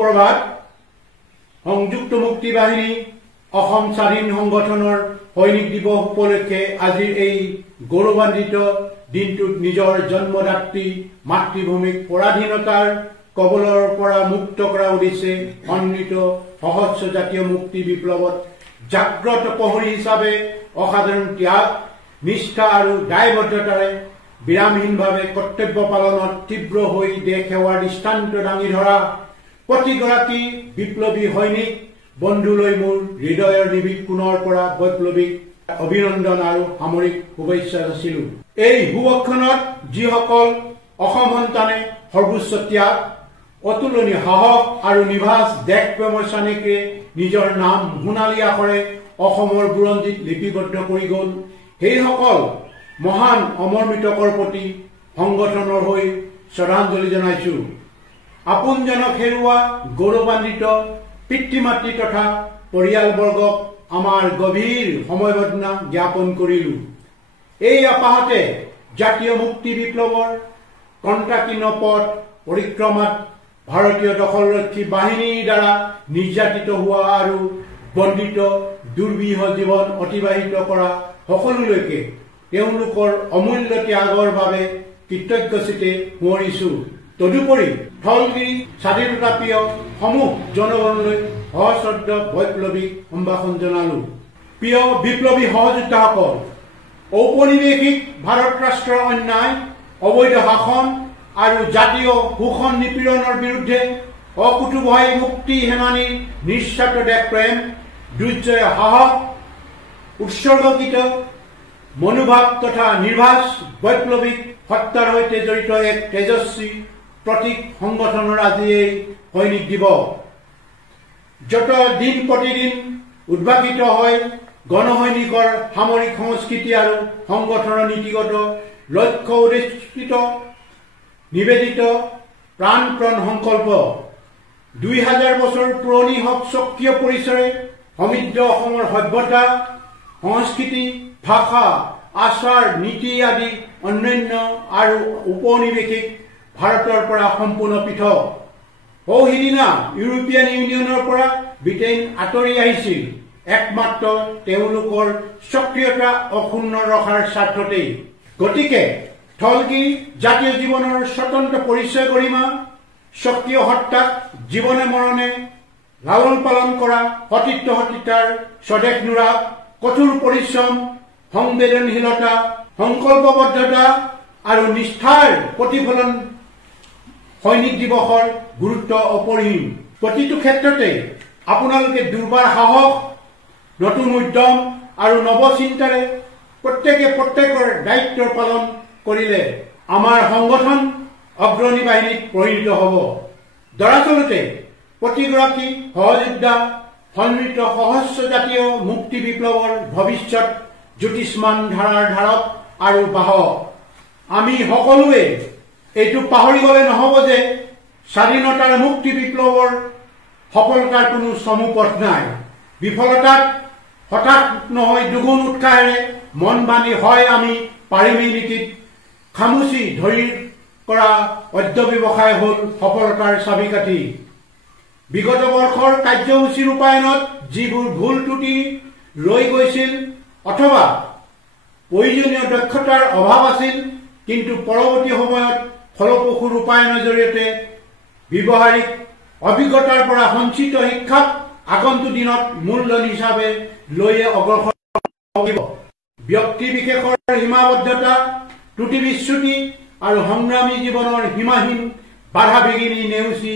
প্ৰভাত সংযুক্ত মুক্তি বাহিনী অসম স্বাধীন সংগঠনৰ সৈনিক দিৱস উপলক্ষে আজিৰ এই গৌৰৱান্বিত দিনটোত নিজৰ জন্মদাত্ৰী মাতৃভূমিক পৰাধীনতাৰ কবলৰ পৰা মুক্ত কৰা উদ্দেশ্যে সন্মিলিত সহস্ৰ জাতীয় মুক্তি বিপ্লৱত জাগ্ৰত প্ৰহৰী হিচাপে অসাধাৰণ ত্যাগ নিষ্ঠা আৰু দায়বদ্ধতাৰে বিৰামহীনভাৱে কৰ্তব্য পালনত তীব্ৰ হৈ দেশ সেৱাৰ দৃষ্টান্ত দাঙি ধৰা প্ৰতিগৰাকী বিপ্লৱী সৈনিক বন্ধুলৈ মোৰ হৃদয়ৰ নিবিড় কোণৰ পৰা বৈপ্লৱিক অভিনন্দন আৰু সামৰিক শুভেচ্ছা যাচিলো। এই শুভক্ষণত যিসকল অসম সন্তানে সৰ্বোচ্চ ত্যাগ অতুলনীয় সাহস আৰু নিভাজ দেশ প্ৰেমৰ চানেকে নিজৰ নাম সোণালী আখৰে অসমৰ বুৰঞ্জীত লিপিবদ্ধ কৰি গ'ল, সেইসকল মহান অমৰ মৃতকৰ প্ৰতি সংগঠনৰ হৈ শ্ৰদ্ধাঞ্জলি জনাইছো। আপোনজনক হেৰুৱা গৌৰৱান্বিত পিতৃ মাতৃ তথা পৰিয়ালবৰ্গক আমাৰ গভীৰ সমবেদনা জ্ঞাপন কৰিলো। এই আপাহতে জাতীয় মুক্তি বিপ্লৱৰ কণ্টাকীৰ্ণ পথ পৰিক্ৰমাত ভাৰতীয় দখলৰক্ষী বাহিনীৰ দ্বাৰা নিৰ্যাতিত হোৱা আৰু বন্দিত দুৰ্বিহ জীৱন অতিবাহিত কৰা সকলোলৈকে তেওঁলোকৰ অমূল্য ত্যাগৰ বাবে কৃতজ্ঞচিতে সোঁৱৰিছো। তদুপৰি স্থলগিৰি স্বাধীনতা প্ৰিয় সমূহ জনগণলৈ সশ্ৰদ্ধ বৈপ্লৱিক সম্ভাষণ জনালো। প্ৰিয় বিপ্লৱী সহযোদ্ধাসকল, ঔপনিৱেশিক ভাৰত ৰাষ্ট্ৰৰ অন্যায় অবৈধ শাসন আৰু জাতীয় শোষণ নিপীড়নৰ বিৰুদ্ধে অকুতুভয় মুক্তি সেনানীৰ নিস্বাৰ্থ দেশপ্ৰেম দুৰ্জয় সাহস উৎসৰ্গকৃত মনোভাৱ তথা নিৰ্ভাজ বৈপ্লৱিক সত্তাৰ সৈতে জড়িত এক তেজস্বী প্ৰতীক সংগঠনৰ আজি এই সৈনিক দিৱস, যত দিন প্ৰতিদিন উদ্ভাৱিত হয় গণসৈনিকৰ সামৰিক সংস্কৃতি আৰু সংগঠনৰ নীতিগত লক্ষ্য উদ্দেশিত নিবেদিত প্ৰাণপ্ৰণ সংকল্প। 2000 বছৰ পুৰণি স্বকীয় পৰিচয় সমৃদ্ধ অসমৰ সভ্যতা সংস্কৃতি ভাষা আচাৰ নীতি আদি অন্যান্য আৰু উপনিৱেশিক ভাৰতৰ পৰা সম্পূৰ্ণ পৃথক। সিদিনা ইউৰোপীয়ান ইউনিয়নৰ পৰা ব্ৰিটেইন আঁতৰি আহিছিল একমাত্ৰ তেওঁলোকৰ সক্ৰিয়তা অক্ষুণ্ণ ৰখাৰ স্বাৰ্থতেই। গতিকে স্থলগিৰি জাতীয় জীৱনৰ স্বতন্ত্ৰ পৰিচয় গৰিমা সক্ৰিয় সত্তাক জীৱনে মৰণে লালন পালন কৰা সতীৰ্থ সতীতাৰ স্বদেশ নুৰাগ কঠোৰ পৰিশ্ৰম সংবেদনশীলতা সংকল্পবদ্ধতা আৰু নিষ্ঠাৰ প্ৰতিফলন সৈনিক দিৱসৰ গুৰুত্ব অপৰিসীম। প্ৰতিটো ক্ষেত্ৰতে আপোনালোকে দুৰ্বাৰ সাহস নতুন উদ্যম আৰু নৱচিন্তাৰে প্ৰত্যেকৰ দায়িত্ব পালন কৰিলে আমাৰ সংগঠন অগ্ৰণী বাহিনীত পৰিণত হ'ব। দৰাচলতে প্ৰতিগৰাকী সহযোদ্ধা সন্মিলিত সহস্ৰ জাতীয় মুক্তি বিপ্লৱৰ ভৱিষ্যত জ্যোতিষ্মান ধাৰাৰ ধাৰক আৰু বাহক। আমি সকলোৱে এইটো পাহৰি গলে নহব যে স্বাধীনতাৰ মুক্তি বিপ্লৱৰ সফলতাৰ কোনো চমু পথ নাই। বিফলতাত হঠাৎ নহয় দুগুণ উৎসাহেৰে মন বান্ধি হয় আমি পাৰিমেই নেকি খামুচি ধৰি কৰা অধ্যৱসায় হ'ল সফলতাৰ চাবিকাঠি। বিগত বৰ্ষৰ কাৰ্যসূচী ৰূপায়ণত যিবোৰ ভুল ত্ৰুটি ৰৈ গৈছিল অথবা প্ৰয়োজনীয় দক্ষতাৰ অভাৱ আছিল, কিন্তু পৰৱৰ্তী সময়ত ফলপ্ৰসূ ৰূপায়ণৰ জৰিয়তে ব্যৱহাৰিক অভিজ্ঞতাৰ পৰা সঞ্চিত শিক্ষাক আগন্তুক দিনত মূলধন হিচাপে লৈ অগ্ৰসৰ হ'ব। ব্যক্তি বিশেষৰ সীমাবদ্ধতা ত্ৰুটি বিচ্যুতি আৰু সংগ্ৰামী জীৱনৰ সীমাহীন বাধা বিঘিনি নেওচি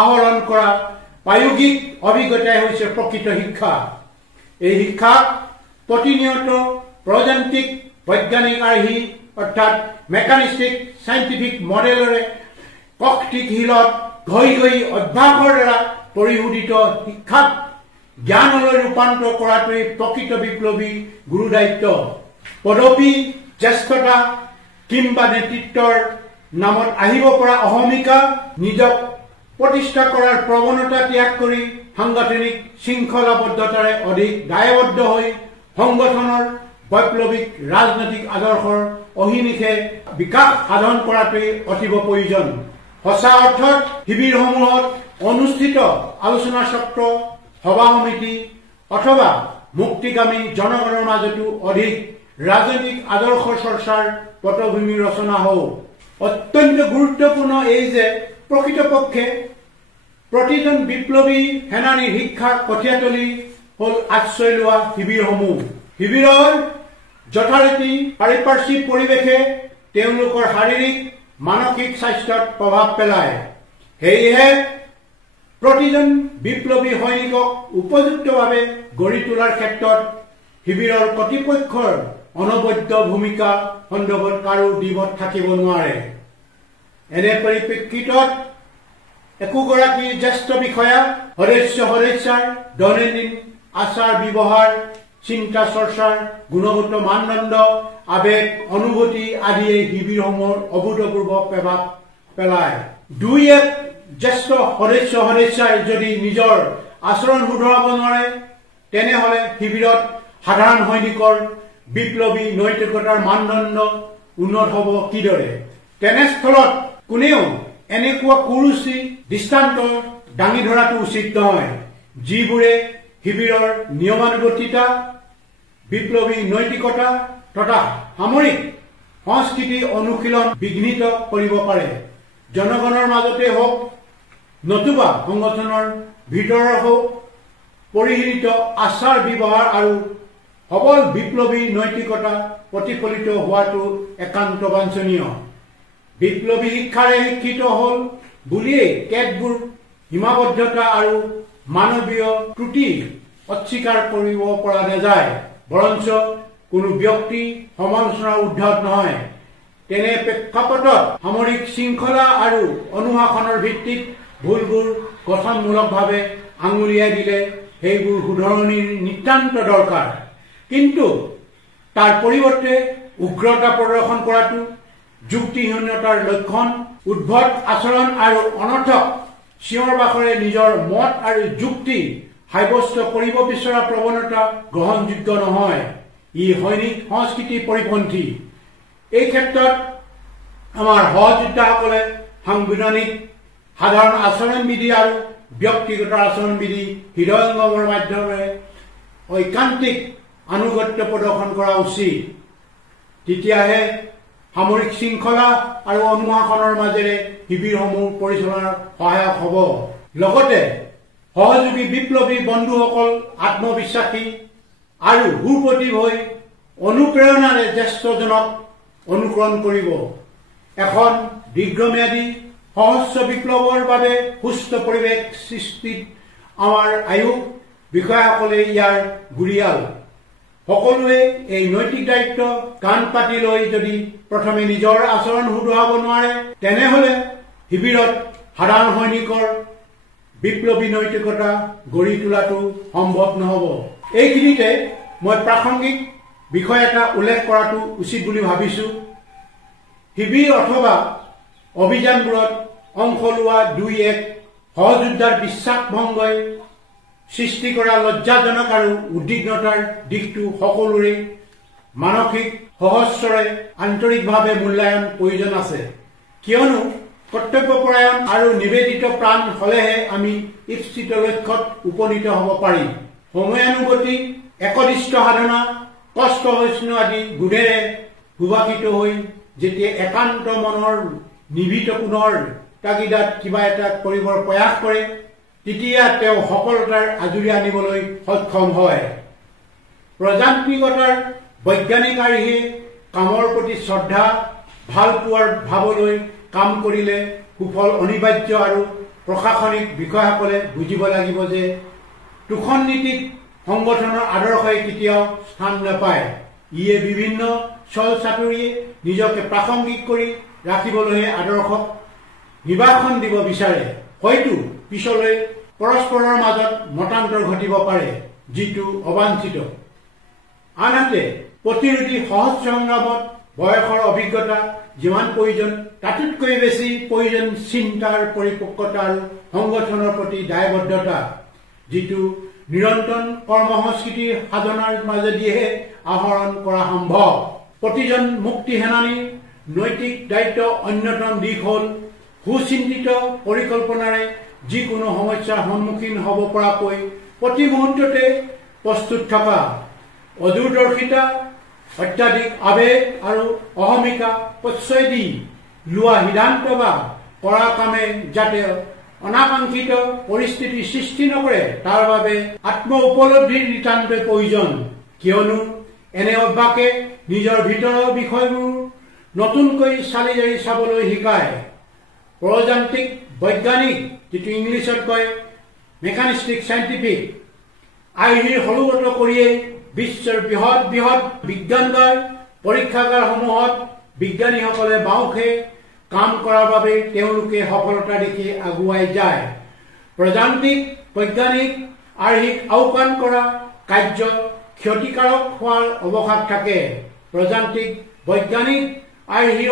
আহৰণ কৰা প্ৰায়োগিক অভিজ্ঞতাই হৈছে প্ৰকৃত শিক্ষা। এই শিক্ষাক প্ৰতিনিয়ত প্ৰযান্ত্ৰিক বৈজ্ঞানিক আৰ্হি অৰ্থাৎ মেকানিষ্টিক চাইণ্টিফিক মডেলৰে কৌশিকশীলত ঘঁহি অভ্যাসৰ দ্বাৰা পৰিশোধিত শিক্ষাক জ্ঞানলৈ ৰূপান্তৰ কৰাটোৱেই প্ৰকৃত বিপ্লৱী গুৰু দায়িত্ব। পদবী জ্যেষ্ঠতা কিংবা নেতৃত্বৰ নামত আহিব পৰা অহমিকা নিজক প্ৰতিষ্ঠা কৰাৰ প্ৰৱণতা ত্যাগ কৰি সাংগঠনিক শৃংখলাবদ্ধতাৰে অধিক দায়বদ্ধ হৈ সংগঠনৰ বৈপ্লৱিক ৰাজনৈতিক আদৰ্শৰ অহিনিশে বিকাশ সাধন কৰাটোৱেই অতীৱ প্ৰয়োজন। সঁচা অৰ্থত শিবিৰসমূহত অনুষ্ঠিত আলোচনা চক্ৰ সভা সমিতি অথবা মুক্তিগামী জনগণৰ মাজতো অধিক ৰাজনৈতিক আদৰ্শ চৰ্চাৰ পটভূমি ৰচনা হওক। অত্যন্ত গুৰুত্বপূৰ্ণ এই যে প্ৰকৃতপক্ষে প্ৰতিজন বিপ্লৱী সেনানীৰ শিক্ষাৰ কঠীয়াতলী হল আশ্ৰয় লোৱা শিবিৰসমূহ। শিবিৰৰ যথাৰীতি পাৰিপাৰ্শ্বিক পৰিৱেশে তেওঁলোকৰ শাৰীৰিক মানসিক স্বাস্থ্যত প্ৰভাৱ পেলায়। সেয়েহে প্ৰতিজন বিপ্লৱী সৈনিকক উপযুক্তভাৱে গঢ়ি তোলাৰ ক্ষেত্ৰত শিবিৰৰ কৰ্তৃপক্ষৰ অনবদ্য ভূমিকা সন্দৰ্ভত কাৰো দ্বিমত থাকিব নোৱাৰে। এনে পৰিপ্ৰেক্ষিতত একোগৰাকী জ্যেষ্ঠ বিষয়া সদস্যাৰ দৈনন্দিন আচাৰ ব্যৱহাৰ, চিন্তা চৰ্চাৰ গুণগত মানদণ্ড, আবেগ অনুভূতি আদিয়ে শিবিৰসমূহৰ অভূতপূৰ্ব প্ৰভাৱ পেলায়। দুই এক জ্যেষ্ঠ সদস্যাই যদি নিজৰ আচৰণ শুধৰাব নোৱাৰে তেনেহলে শিবিৰত সাধাৰণ সৈনিকৰ বিপ্লৱী নৈতিকতাৰ মানদণ্ড উন্নত হ'ব কিদৰে? তেনেস্থলত কোনেও এনেকুৱা কুৰুচি দৃষ্টান্ত দাঙি ধৰাটো উচিত নহয় যিবোৰে শিবিৰৰ নিয়মানুৱৰ্তিতা, বিপ্লৱী নৈতিকতা তথা সামৰিক সংস্কৃতি অনুশীলন বিঘ্নিত কৰিব পাৰে। জনগণৰ মাজতে হওক নতুবা সংগঠনৰ ভিতৰৰ হওক পৰিশীলিত আচাৰ ব্যৱহাৰ আৰু সবল বিপ্লৱী নৈতিকতা প্ৰতিফলিত হোৱাটো একান্ত বাঞ্ছনীয়। বিপ্লৱী শিক্ষাৰে শিক্ষিত হল বুলিয়েই কেতবোৰ সীমাবদ্ধতা আৰু মানৱীয় ত্ৰুটি অস্বীকাৰ কৰিব পৰা নাযায়, বৰঞ্চ কোনো ব্যক্তি সমালোচনাৰ উৰ্ধত নহয়। তেনে প্ৰেক্ষাপটত সামৰিক শৃংখলা আৰু অনুশাসনৰ ভিত্তিত ভুলবোৰ গঠনমূলকভাৱে আঙুলিয়াই দিলে সেইবোৰ শুধৰণিৰ নিতান্ত দৰকাৰ। কিন্তু তাৰ পৰিৱৰ্তে উগ্ৰতা প্ৰদৰ্শন কৰাটো যুক্তিহীনতাৰ লক্ষণ। উদ্ভট আচৰণ আৰু অনৰ্থক চিঞৰ বাখৰে নিজৰ মত আৰু যুক্তি সাব্যস্ত কৰিব বিচৰা প্ৰৱণতা গ্ৰহণযোগ্য নহয়। ই সৈনিক সংস্কৃতি পৰিপন্থী। এই ক্ষেত্ৰত আমাৰ সহযোদ্ধাসকলে সাংবিধানিক সাধাৰণ আচৰণবিধি আৰু ব্যক্তিগত আচৰণবিধি হৃদয়ংগমৰ মাধ্যমেৰে ঐকান্তিক আনুগত্য প্ৰদৰ্শন কৰা উচিত। তেতিয়াহে সামৰিক শৃংখলা আৰু অনুশাসনৰ মাজেৰে শিবিৰসমূহ পৰিচালনাৰ সহায়ক হ'ব। লগতে সহযোগী বিপ্লৱী বন্ধুসকল আত্মবিশ্বাসী আৰু সুপ্ৰতিভ হৈ অনুপ্ৰেৰণাৰে জ্যেষ্ঠজনক অনুসৰণ কৰিব। এখন দীৰ্ঘম্যাদী সহস্ৰ বিপ্লৱৰ বাবে সুস্থ পৰিৱেশ সৃষ্টিত আমাৰ আয়োগ বিষয়াসকলে ইয়াৰ গুৰিয়াল। সকলোৱে এই নৈতিক দায়িত্ব কাণ পাতি লৈ যদি প্ৰথমে নিজৰ আচৰণ শুধৰাব নোৱাৰে তেনেহলে শিবিৰত সাধাৰণ সৈনিকৰ বিপ্লৱী নৈতিকতা গঢ়ি তোলাটো সম্ভৱ নহ'ব। এইখিনিতে মই প্ৰাসংগিক বিষয় এটা উল্লেখ কৰাটো উচিত বুলি ভাবিছো। শিবিৰ অথবা অভিযানবোৰত অংশ লোৱা দুই এক সহযোদ্ধাৰ বিশ্বাস ভংগই সৃষ্টি কৰা লজ্জাজনক আৰু উদ্বিগ্নতাৰ দিশটো সকলোৰে মানসিক সহস্ৰৰে আন্তৰিকভাৱে মূল্যায়ন প্ৰয়োজন আছে। কিয়নো কৰ্তব্যপৰায়ণ আৰু নিবেদিত প্ৰাণ হলেহে আমি ইপ্সিত লক্ষ্যত উপনীত হ'ব পাৰিম। সময়ানুৱৰ্তী একনিষ্ঠ সাধনা, কষ্ট সহিষ্ণু আদি গুণেৰে সুভাষিত হৈ যেতিয়া একান্ত মনৰ নিভৃত কোণৰ তাগিদাত কিবা এটা কৰিবৰ প্ৰয়াস কৰে তেতিয়া তেওঁ সফলতাৰ আজুৰি আনিবলৈ সক্ষম হয়। প্ৰজান্তিকতাৰ বৈজ্ঞানিক আৰ্হিয়ে কামৰ প্ৰতি শ্ৰদ্ধা, ভাল পোৱাৰ ভাৱলৈ কাম কৰিলে সুফল অনিবাৰ্য আৰু প্ৰশাসনিক বিষয়াসকলে বুজিব লাগিব যে তোষণ নীতিত সংগঠনৰ আদৰ্শই কেতিয়াও স্থান নাপায়। ইয়ে বিভিন্ন ছল চাতুৰিয়ে নিজকে প্ৰাসংগিক কৰি ৰাখিবলৈহে আদৰ্শক নিবাসন দিব বিচাৰে। হয়তো পিছলৈ পৰস্পৰৰ মাজত মতান্তৰ ঘটিব পাৰে যিটো অবাঞ্ছিত। আনহাতে প্ৰতিৰোধী সহজ সংগ্ৰামত বয়সৰ অভিজ্ঞতা যিমান প্ৰয়োজন তাতোতকৈ বেছি প্ৰয়োজন চিন্তাৰ পৰিপক্কতা আৰু সংগঠনৰ প্ৰতি দায়বদ্ধতা, যিটো নিৰন্তৰ কৰ্মসংস্কৃতিৰ সাধনাৰ মাজেদিহে আহৰণ কৰা সম্ভৱ। প্ৰতিজন মুক্তি সেনানীৰ নৈতিক দায়িত্ব অন্যতম দিশ হ'ল সুচিন্তিত পৰিকল্পনাৰে যিকোনো সমস্যাৰ সন্মুখীন হ'ব পৰাকৈ প্ৰতি মুহূৰ্ততে প্ৰস্তুত থকা, অদূৰদৰ্শিতা, অত্যাধিক আবেগ আৰু অহমিকা প্ৰশ্ৰয় দি লোৱা সিদ্ধান্ত বা কৰা কামে যাতে অনাকাংক্ষিত পৰিস্থিতি সৃষ্টি নকৰে তাৰ বাবে আত্ম উপলব্ধিৰ নিতান্তই প্ৰয়োজন। কিয়নো এনে অভ্যাসে নিজৰ ভিতৰৰ বিষয়বোৰ নতুনকৈ চালি জাৰি চাবলৈ শিকায়। প্ৰযান্ত্ৰিক বৈজ্ঞানিক, যিটো ইংলিছত কয় মেকানিষ্টিক চাইণ্টিফিক, আৰ্হিৰ সৰুগত কৰিয়েই বিশ্বৰ বৃহৎ বৃহৎ বিজ্ঞানগাৰ, পৰীক্ষাগাৰসমূহত বিজ্ঞানীসকলে বাওঁখে কাম কৰাৰ বাবে তেওঁলোকে সফলতা দেখি আগুৱাই যায়। প্ৰযান্ত্ৰিক বৈজ্ঞানিক আৰ্হিক আওকাণ কৰা কাৰ্য ক্ষতিকাৰক হোৱাৰ অৱকাশ থাকে। প্ৰযান্ত্ৰিক বৈজ্ঞানিক আৰ্হিৰ